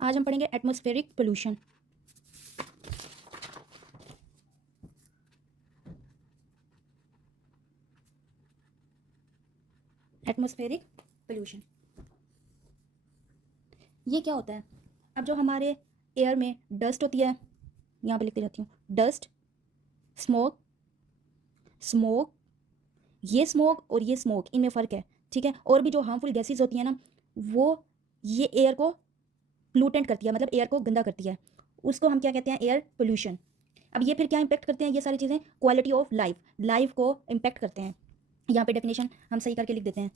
आज हम पढ़ेंगे एटमॉस्फेरिक पोल्यूशन। एटमॉस्फेरिक पोल्यूशन ये क्या होता है? अब जो हमारे एयर में डस्ट होती है, यहाँ पे लिखते जाती हूँ, डस्ट, स्मोक, स्मोक, ये स्मोक और ये स्मोक, इनमें फ़र्क है, ठीक है। और भी जो हार्मफुल गैसेस होती हैं ना, वो ये एयर को प्लूटेंट करती है, मतलब एयर को गंदा करती है। उसको हम क्या कहते हैं? Air pollution. अब ये फिर क्या इम्पेक्ट करते हैं? ये सारी चीज़ें क्वालिटी ऑफ लाइफ, लाइफ को इम्पेक्ट करते हैं। यहाँ पे डेफिनेशन हम सही करके लिख देते हैं।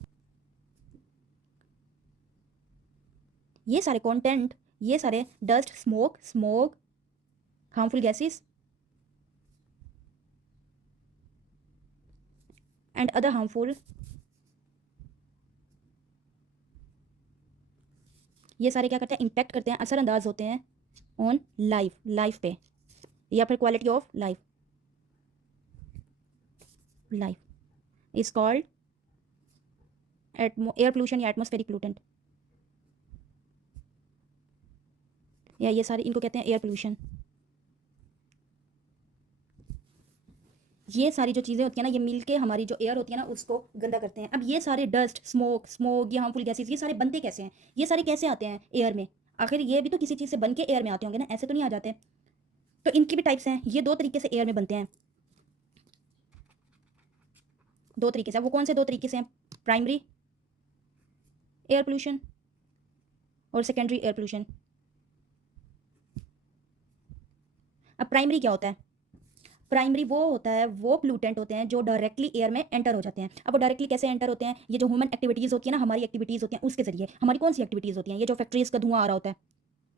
ये सारे कंटेंट, ये सारे dust, smoke, smoke, harmful gases and other harmful, ये सारे क्या करते हैं? इम्पैक्ट करते हैं, असरअंदाज होते हैं ऑन लाइफ, लाइफ पे, या फिर quality of life. Life is called air pollution या एटमॉस्फेरिक पोल्यूटेंट, या ये सारे इनको कहते हैं एयर पोल्यूशन। ये सारी जो चीज़ें होती हैं ना, ये मिलके हमारी जो एयर होती है ना, उसको गंदा करते हैं। अब ये सारे डस्ट, स्मोक, ये हार्मफुल गैसेस, ये सारे बनते कैसे हैं? ये सारे कैसे आते हैं एयर में? आखिर ये भी तो किसी चीज़ से बन के एयर में आते होंगे ना, ऐसे तो नहीं आ जाते। तो इनकी भी टाइप्स हैं। ये दो तरीके से एयर में बनते हैं, दो तरीके से। वो कौन से दो तरीके से हैं? प्राइमरी एयर पोल्यूशन और सेकेंडरी एयर पोल्यूशन। अब प्राइमरी क्या होता है? प्राइमरी वो होता है, वो प्लूटेंट होते हैं जो डायरेक्टली एयर में एंटर हो जाते हैं। अब वो डायरेक्टली कैसे एंटर होते हैं? ये जो ह्यूमन एक्टिविटीज़ होती है ना, हमारी एक्टिविटीज़ होती हैं, उसके जरिए। हमारी कौन सी एक्टिविटीज़ होती हैं? ये जो फैक्ट्रीज़ का धुआं आ रहा होता है,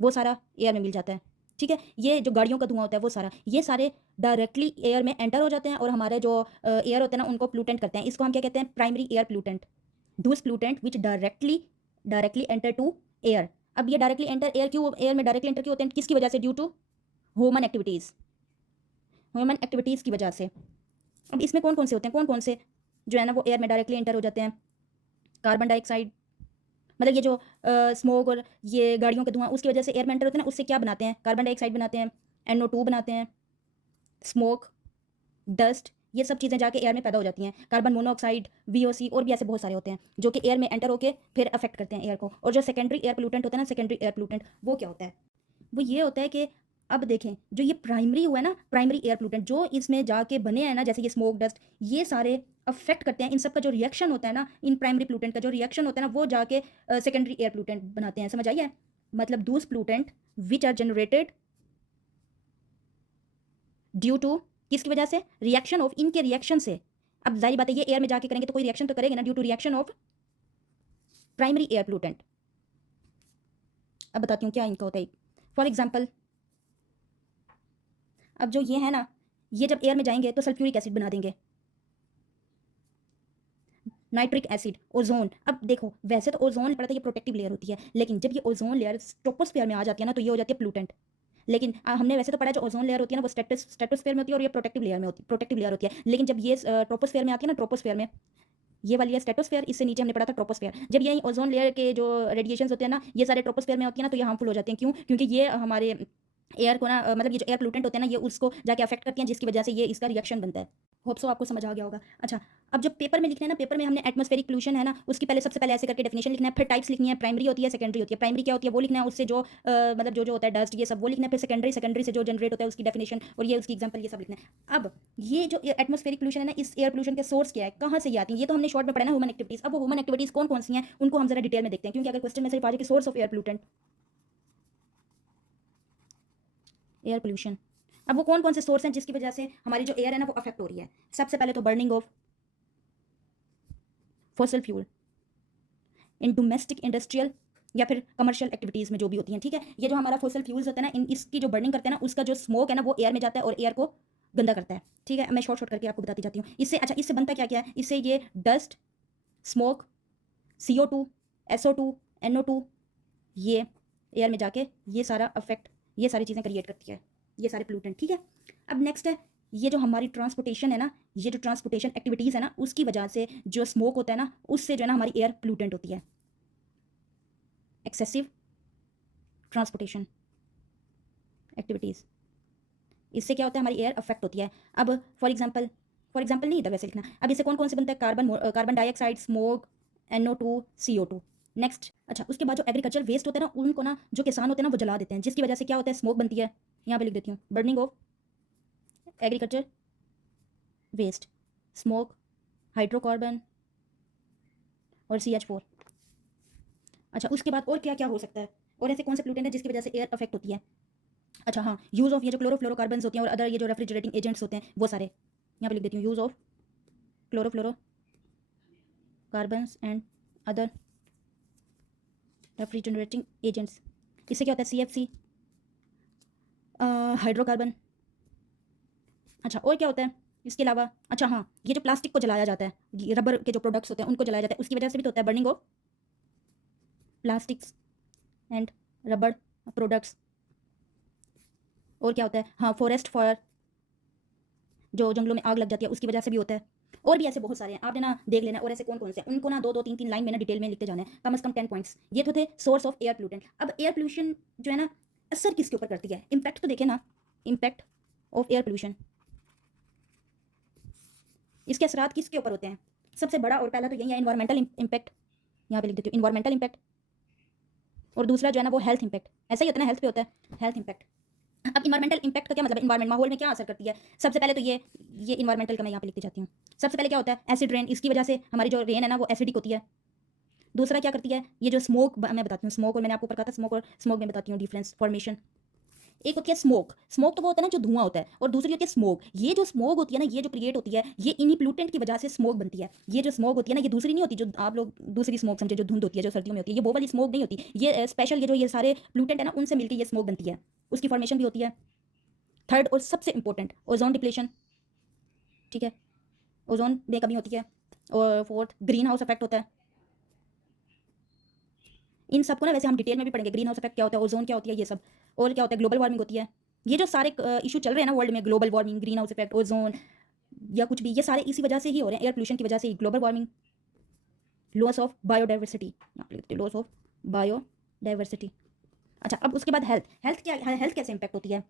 वो सारा एयर में मिल जाता है, ठीक है। ये जो गाड़ियों का धुआं होता है, वो सारा, ये सारे डायरेक्टली एयर में एंटर हो जाते हैं और हमारे जो एयर होते हैं ना, उनको प्लूटेंट करते हैं। इसको हम क्या कहते हैं? Primary air pollutant. Those pollutant which directly enter to air. अब ये डायरेक्टली एंटर एयर क्यों, एयर में डायरेक्टली एंटर क्यों होते हैं? किसकी वजह से? Due to human activities, human activities की वजह से। अब इसमें कौन कौन से होते हैं? कौन कौन से जो है ना, वो एयर में डायरेक्टली एंटर हो जाते हैं? कार्बन डाइऑक्साइड, मतलब ये जो स्मोक और ये गाड़ियों का धुआं, उसकी वजह से एयर में एंटर होते हैं ना, उससे क्या बनाते हैं? कार्बन डाइऑक्साइड बनाते हैं, NO2 बनाते हैं, स्मोक, डस्ट, ये सब चीज़ें जाके एयर में पैदा हो जाती हैं। कार्बन मोनोऑक्साइड, VOC, और भी ऐसे बहुत सारे होते हैं जो कि एयर में एंटर होके फिर अफेक्ट करते हैं एयर को। और जो सेकेंडरी एयर पोल्यूटेंट होता है ना, सेकेंडरी एयर पोल्यूटेंट, वो क्या होता है? वो ये होता है कि अब देखें, जो ये प्राइमरी हुआ है ना, प्राइमरी एयर पोल्यूटेंट, जो इसमें जाके बने हैं ना, जैसे ये स्मोक, डस्ट, ये सारे अफेक्ट करते हैं। इन सब का जो रिएक्शन होता है ना, इन प्राइमरी पोल्यूटेंट का जो रिएक्शन होता है ना, वो जाके सेकेंडरी एयर पोल्यूटेंट बनाते हैं। समझ आई है? मतलब those pollutant which are generated due to, किसकी वजह से? रिएक्शन ऑफ, इनके रिएक्शन से। अब जाहिर बात है, ये एयर में जाके करेंगे तो कोई रिएक्शन तो करेंगे ना, due to reaction of primary air pollutant. अब बताती हूँ क्या इनका होता है। फॉर एग्जाम्पल, अब जो ये है ना, ये जब एयर में जाएंगे तो सल्फ्यूरिक एसिड बना देंगे, नाइट्रिक एसिड, ओजोन। अब देखो, वैसे तो ओजोन पड़ता है, ये प्रोटेक्टिव लेयर होती है, लेकिन जब ये ओजोन लेयर ट्रोपोस्फेयर में आ जाती है ना, तो ये हो जाती है प्लूटेंट। लेकिन हमने वैसे तो पढ़ा, जो ओजोन लेयर होती है ना, वो स्ट्रेटोस्फेयर में होती है और ये प्रोटेक्टिव लेयर होती है। लेकिन जब ये ट्रोपोस्फेयर में आती है ना, ट्रोपोस्फेयर में, ये वाली है स्ट्रेटोस्फेयर, इससे नीचे हमने पढ़ा था ट्रोपोस्फेयर। जब ये ओजोन लेयर के जो रेडिएशंस होते हैं ना, ये सारे ट्रोपोस्फेयर में होती है ना, तो ये हार्मफुल हो जाते हैं। क्यों? क्योंकि ये हमारे एयर को ना मतलब ये जो एयर पोल्यूटेंट होते हैं ना, ये उसको जाके अफेक्ट करती हैं, जिसकी वजह से ये इसका रिएक्शन बनता है। होप सो आपको समझ आ गया होगा। अच्छा, अब जब पेपर में लिखना है ना, पेपर में हमने एटमॉस्फेरिक पोल्यूशन है ना, उसकी पहले सबसे पहले ऐसे करके डेफिनेशन लिखना है, फिर टाइप्स लिखनी है, प्राइमरी होती है, सेकेंडरी होती है। प्राइमरी क्या होती है वो लिखना है, उससे जो मतलब जो जो होता है डस्ट, ये सब वो लिखना है। फिर सेकेंडरी से जो जनरेट होता है उसकी डेफिनेशन और ये उसकी एग्जांपल, ये सब लिखना है। अब ये जो एटमॉस्फेरिक पोल्यूशन है ना, इस एयर पोल्यूशन के सोर्स क्या है, कहाँ से ये आती है? ये तो हमने शॉर्ट में पढ़ा ना, ह्यूमन एक्टिविटीज। अब वो ह्यूमन एक्टिविटीज कौन कौन सी हैं, उनको हम जरा डिटेल में देखते हैं, क्योंकि अगर क्वेश्चन में सिर्फ आ जाए कि सोर्स ऑफ एयर पोल्यूशन, अब वो कौन कौन से सोर्स हैं जिसकी वजह से हमारी जो एयर है ना, वो अफेक्ट हो रही है? सबसे पहले तो burning of fossil fuel in domestic, industrial या फिर कमर्शियल एक्टिविटीज़ में जो भी होती हैं, ठीक है। ये जो हमारा फॉसिल फ्यूल्स होता है ना, इसकी जो बर्निंग करते हैं ना, उसका जो स्मोक है ना, वो एयर में जाता है और एयर को गंदा करता है, ठीक है। मैं शॉर्ट करके आपको बताती जाती हूँ इससे। अच्छा, इससे बनता क्या क्या है? इससे ये dust, smoke, CO2, SO2, NO2, ये एयर में जाके ये सारा अफेक्ट, ये सारी चीज़ें क्रिएट करती है, ये सारे पोल्यूटेंट, ठीक है। अब नेक्स्ट है, ये जो हमारी ट्रांसपोर्टेशन है ना, ये जो ट्रांसपोर्टेशन एक्टिविटीज़ है ना, उसकी वजह से जो स्मोक होता है ना, उससे जो है ना हमारी एयर पोल्यूटेंट होती है। एक्सेसिव ट्रांसपोर्टेशन एक्टिविटीज़, इससे क्या होता है हमारी एयर अफेक्ट होती है। अब फॉर एग्जांपल नहीं इधर वैसे लिखना। अब इससे कौन कौन से बनता है, carbon dioxide, smoke, NO2, CO2। Next, अच्छा उसके बाद जो एग्रीकल्चर वेस्ट होते हैं ना, उनको ना जो किसान होते हैं ना वो जला देते हैं, जिसकी वजह से क्या होता है, स्मोक बनती है। यहाँ पे लिख देती हूँ, burning of agriculture waste, smoke, hydrocarbon और CH4। अच्छा उसके बाद और क्या क्या हो सकता है, और ऐसे कौन से प्लूटेंट है जिसकी वजह से एयर अफेक्ट होती है। अच्छा हाँ, यूज़ ऑफ ये जो क्लोरोफ्लोरोकार्बन्स होती हैं और अदर ये जो रेफ्रिजरेटिंग एजेंट्स होते हैं वो सारे यहाँ पे लिख देती हूँ, use of chlorofluorocarbons and other refrigerating agents. इससे क्या होता है, CFC, हाइड्रोकार्बन। अच्छा और क्या होता है इसके अलावा, अच्छा हाँ, ये जो प्लास्टिक को जलाया जाता है, रबर के जो प्रोडक्ट्स होते हैं उनको जलाया जाता है, उसकी वजह से भी तो होता है burning of plastics and rubber products. और क्या होता है, हाँ फॉरेस्ट फायर, जो जंगलों में आग लग जाती है उसकी वजह से भी होता है। और भी ऐसे बहुत सारे हैं, आपने ना देख लेना और ऐसे कौन कौन से, उनको ना 2-2 3-3 लाइन में ना डिटेल में लिखते जाना है, कम से कम 10 पॉइंट्स। ये तो थे सोर्स ऑफ एयर पोल्यूटेंट। अब एयर पोल्यूशन जो है ना असर किसके ऊपर करती है, इम्पैक्ट तो देखे ना, इम्पैक्ट ऑफ एयर पोल्यूशन, इसके असरात किसके ऊपर होते हैं। सबसे बड़ा और पहला तो यही है इन्वायरमेंटल इम्पैक्ट, यहाँ पे लिख देती हूँ इन्वायरमेंटल इम्पैक्ट। और दूसरा जो है ना वो हेल्थ इम्पैक्ट, ऐसा ही होता है ना, हेल्थ पे होता है हेल्थ इम्पैक्ट। अब इन्वायरमेंटल इम्पैक्ट का क्या मतलब है, इन्वायरमेंट माहौल में क्या असर करती है। सबसे पहले तो ये इन्वायरमेंटल का मैं यहाँ पे लिखती जाती हूँ। सबसे पहले क्या होता है, एसिड रेन, इसकी वजह से हमारी जो रेन है ना वो एसिडिक होती है। दूसरा क्या करती है, ये जो स्मोक, मैं बताती हूँ स्मोक, और मैंने आपको ऊपर कहा था स्मोक और स्मोक में बताती हूँ डिफरेंस फॉर्मेशन। एक होती है स्मोक, स्मोक तो वो होता है ना जो धुआं होता है, और दूसरी होती है स्मोक। ये जो स्मोक होती है ना, ये जो क्रिएट होती है, ये इन्हीं प्लूटेंट की वजह से स्मोक बनती है। ये जो स्मोक होती है ना, ये दूसरी नहीं होती जो आप लोग दूसरी स्मोक समझे, जो धुंध होती है जो सर्दियों में होती है, ये वो वाली स्मोक नहीं होती। ये स्पेशल ये जो ये सारे प्लूटेंट है ना उनसे मिलकर ये स्मोक बनती है, उसकी फॉर्मेशन भी होती है। थर्ड और सबसे इंपॉर्टेंट, ओजोन डिप्लेशन, ठीक है, ओजोन में कमी होती है। और फोर्थ, ग्रीन हाउस इफेक्ट होता है। इन सबको ना वैसे हम डिटेल में भी पढ़ेंगे, ग्रीन हाउस इफेक्ट क्या होता है, ओजोन क्या होती है, ये सब। और क्या होता है, ग्लोबल वार्मिंग होती है। ये जो सारे इशू चल रहे हैं ना वर्ल्ड में, global warming, green house effect, ozone या कुछ भी, ये सारे इसी वजह से ही हो रहे हैं, एयर पोल्यूशन की वजह से ही। Global warming, loss of biodiversity, यहाँ पे लिखते हैं लॉस ऑफ बायोडाइवर्सिटी। अच्छा अब उसके बाद हेल्थ, हेल्थ क्या, हेल्थ कैसे इंपैक्ट होती है।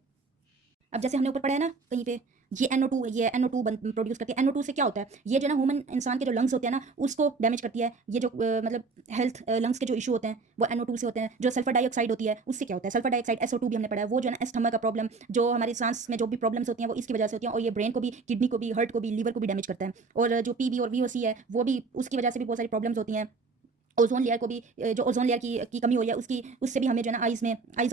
अब जैसे हमने ऊपर पढ़ा है ना कहीं पे, ये NO2 प्रोड्यूस करती है। NO2 से क्या होता है, ये जो ना ह्यूमन इंसान के जो लंग्स होते हैं ना उसको डैमेज करती है। ये जो मतलब हेल्थ लंग्स के जो इशू होते हैं वो NO2 से होते हैं। जो सल्फर डाइऑक्साइड होती है उससे क्या होता है, सल्फर डाइऑक्साइड SO2 भी हमने पढ़ा है, वो जो है ना एस्थमा का प्रॉब्लम, जो हमारी सांस में जो भी प्रॉब्लम्स होती हैं वो इसकी वजह से होती हैं। और ये ब्रेन को भी, किडनी को भी, हार्ट को भी, लीवर को भी डैमेज करता है। और जो PV और VOC है वो भी, उसकी वजह से भी बहुत सारी प्रॉब्लम्स होती हैं। ओजोन लेयर को भी, जो ओजोन लेयर की कमी हो रही है उसकी, उससे भी हमें जो है ना आइज़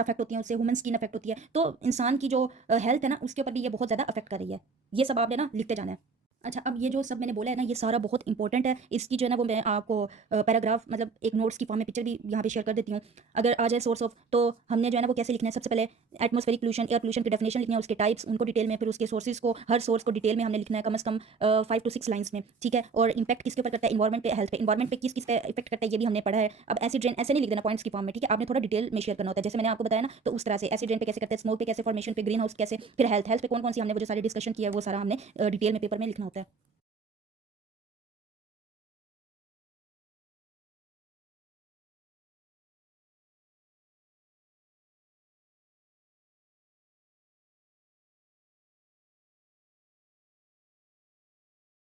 अफेक्ट होती हैं, उससे ह्यूमन स्किन अफेक्ट होती है। तो इंसान की जो हेल्थ है ना उसके ऊपर भी ये बहुत ज़्यादा अफेक्ट कर रही है। ये सब आपने ना लिखते जाना है। अच्छा अब ये जो सब मैंने बोला है ना ये सारा बहुत इंपॉर्टेंट है। इसकी जो है ना वो मैं आपको पैराग्राफ मतलब एक नोट्स की फॉर्म में पिक्चर भी यहाँ पे शेयर कर देती हूँ। अगर आ जाए सोर्स ऑफ, तो हमने जो है ना वो कैसे लिखना है, सबसे पहले एटमॉस्फेरिक पोल्यूशन, एयर पोल्यूशन की डेफिनेशन लिखनी है, उसके टाइप्स उनको डिटेल में, फिर उसके सोर्सेज को, हर सोर्स को डिटेल में हमने लिखना है, कम से कम 5 to 6 लाइन्स में, ठीक है। और इंपैक्ट किसके ऊपर करता है, इन्वायरमेंट पे, हेल्थ पे, इन्वायरमेंट पे किस किस पे इफेक्ट करता है ये भी हमने पढ़ा है। अब एसिड रेन ऐसे नहीं लिख देना पॉइंट्स की फॉर्म में, ठीक है, आपने थोड़ा डिटेल में शेयर करना होता है, जैसे मैंने आपको बताया ना, तो उस तरह से एसिड रेन पे कैसे करते हैं, स्मोक पे कैसे, फॉर्मेशन पे, ग्रीन हाउस कैसे, फिर हेल्थ पे कौन कौन सी हमने वो जो सारी डिस्कशन की है वो सारा हमने डिटेल में पेपर में लिखना होता है।